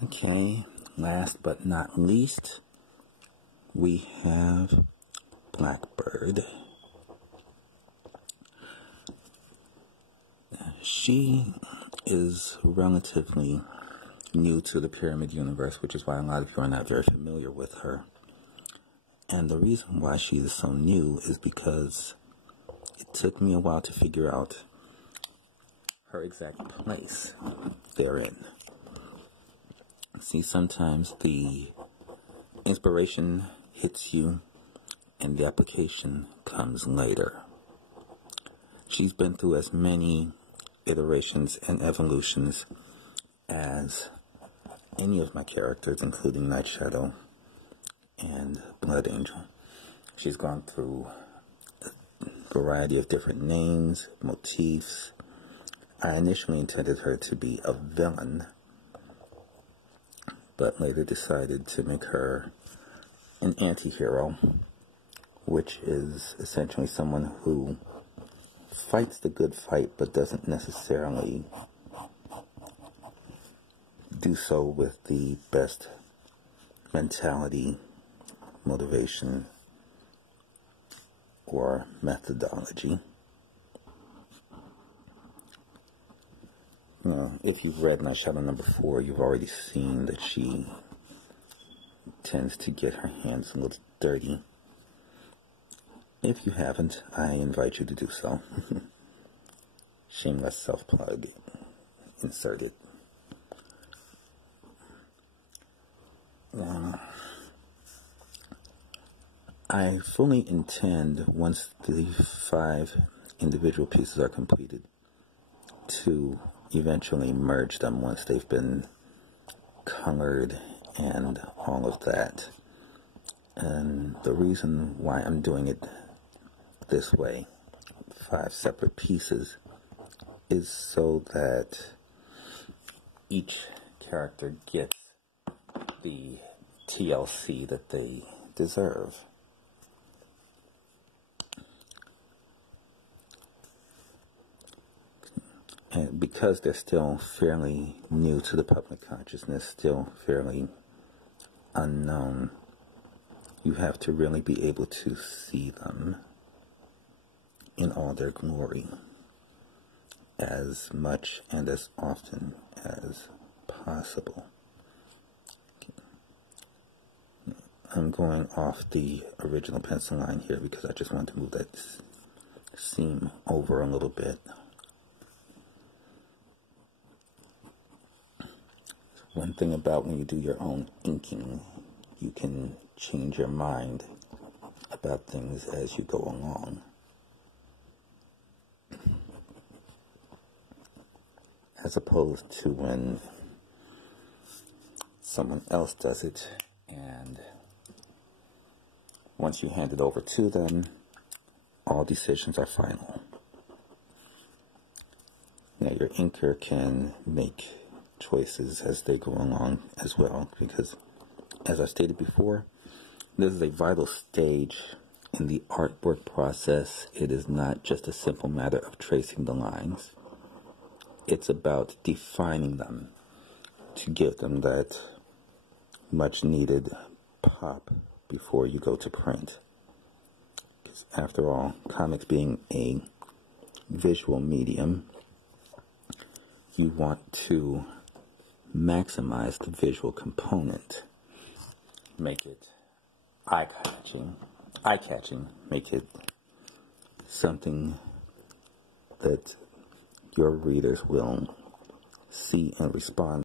Okay, last but not least, we have Blackbird. She is relatively new to the Pyramid universe, which is why a lot of you are not very familiar with her. And the reason why she is so new is because it took me a while to figure out her exact place therein. See, sometimes the inspiration hits you and the application comes later. She's been through as many iterations and evolutions as any of my characters, including Night Shadow and Blood Angel. She's gone through a variety of different names, motifs. I initially intended her to be a villain, but later decided to make her an anti-hero, which is essentially someone who fights the good fight but doesn't necessarily do so with the best mentality, motivation, or methodology. If you've read Night Shadow number 4, you've already seen that she tends to get her hands a little dirty. If you haven't, I invite you to do so. Shameless self-plug inserted. I fully intend, once the 5 individual pieces are completed, to eventually merge them once they've been colored and all of that. And the reason why I'm doing it this way, 5 separate pieces, is so that each character gets the TLC that they deserve. And because they're still fairly new to the public consciousness, still fairly unknown, you have to really be able to see them in all their glory as much and as often as possible. I'm going off the original pencil line here because I just want to move that seam over a little bit. One thing about when you do your own inking, you can change your mind about things as you go along. As opposed to when someone else does it, and once you hand it over to them, all decisions are final. Now your inker can make choices as they go along as well, because as I stated before, this is a vital stage in the artwork process. It is not just a simple matter of tracing the lines. It's about defining them to give them that much needed pop before you go to print. Because after all, comics being a visual medium, you want to maximize the visual component, make it eye-catching, make it something that your readers will see and respond